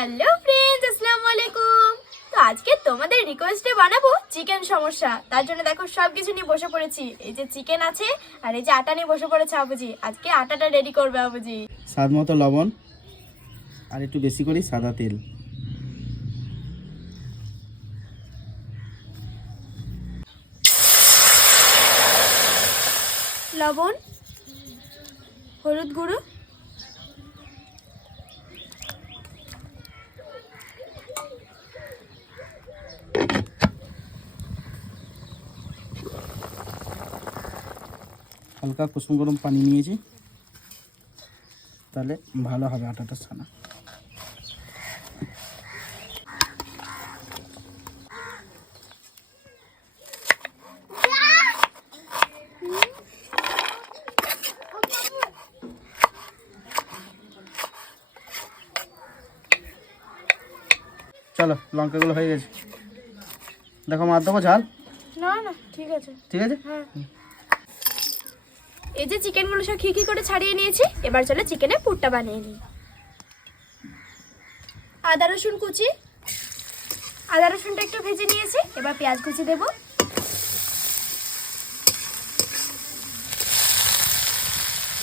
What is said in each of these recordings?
Hello friends, আসসালামু আলাইকুম। তো আজকে তোমাদের রিকোয়েস্টে বানাবো চিকেন সমস্যা। তার জন্য দেখো সবকিছু নিয়ে বসে পড়েছি। এই যে চিকেন আছে আর এই যে আটা নিয়ে বসে পড়েছে আবুজি। আজকে আটাটা রেডি করবে আবুজি। স্বাদ মতো লবণ আর একটু বেশি করে সাদা তেল। লবণ, হলুদ গুঁড়ো, হালকা কুসুম গরম পানি নিয়েছি, তাহলে ভালো হবে আটাটা ছানা। চলো, লঙ্কাগুলো হয়ে গেছে। দেখো মার দেবো ঝাল। না না ঠিক আছে। ঠিক আছে, হ্যাঁ, এই যে চিকেনগুলো সব খিকি করে ছাড়িয়ে নিয়েছি। এবার চলো চিকেনের পুরটা বানিয়ে নিই। আদা রসুন কুচি, আদা রসুনটা একটু ভেজে নিয়েছি। এবার পেঁয়াজ কুচি দেব,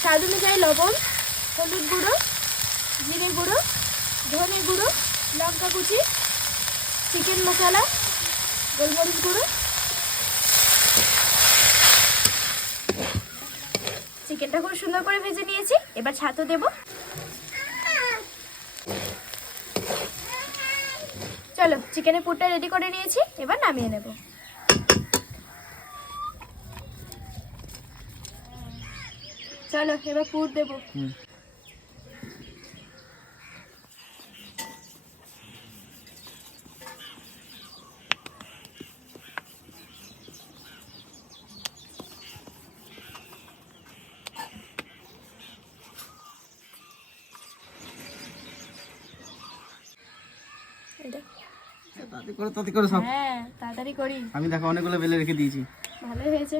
স্বাদ অনুযায়ী লবণ, হলুদ গুঁড়ো, জিরে গুঁড়ো, ধনে গুঁড়ো, লঙ্কা কুচি, চিকেন মশলা, গোলমরিচ গুঁড়ো। চিকেনটা খুব সুন্দর করে ভেজে নিয়েছি। এবার ছাতু দেব। চলো, চিকেনের পুরটা রেডি করে নিয়েছি। এবার নামিয়ে নেব। চলো এবার পুর দেব। তাতে করে সব। হ্যাঁ, তাড়াতাড়ি করি। আমি দেখো অনেকগুলো বেলে রেখে দিয়েছি। ভালোই হয়েছে।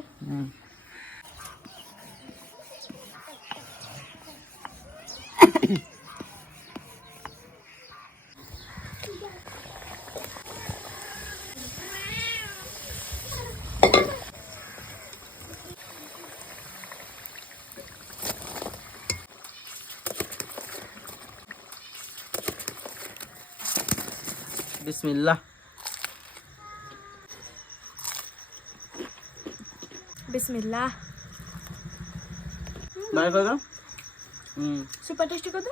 বিসমিল্লাহ। বিসমিল্লাহ। বার করে দাও। সুপার টেস্টি কত।